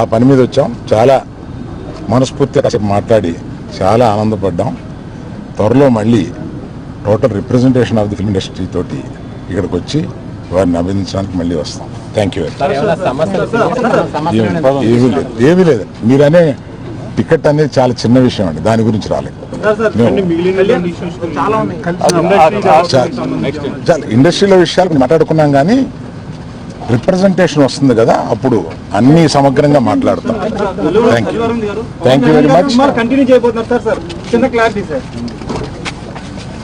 ఆ పని మీద వచ్చాం. చాలా మనస్ఫూర్తిగా కాసేపు మాట్లాడి చాలా ఆనందపడ్డాం. త్వరలో మళ్ళీ total representation of the film industry తోటి ఇక్కడికి వచ్చి వారిని అభినందించడానికి మళ్ళీ వస్తాం. Thank you. ఏమీ లేదు. మీరనే టికెట్ అనేది చాలా చిన్న విషయం అండి, దాని గురించి రాలేదు. ఇండస్ట్రీలో విషయాలు మాట్లాడుకున్నాం, కానీ రిప్రజెంటేషన్ వస్తుంది కదా, అప్పుడు అన్ని సమగ్రంగా మాట్లాడతాం. Thank you very much.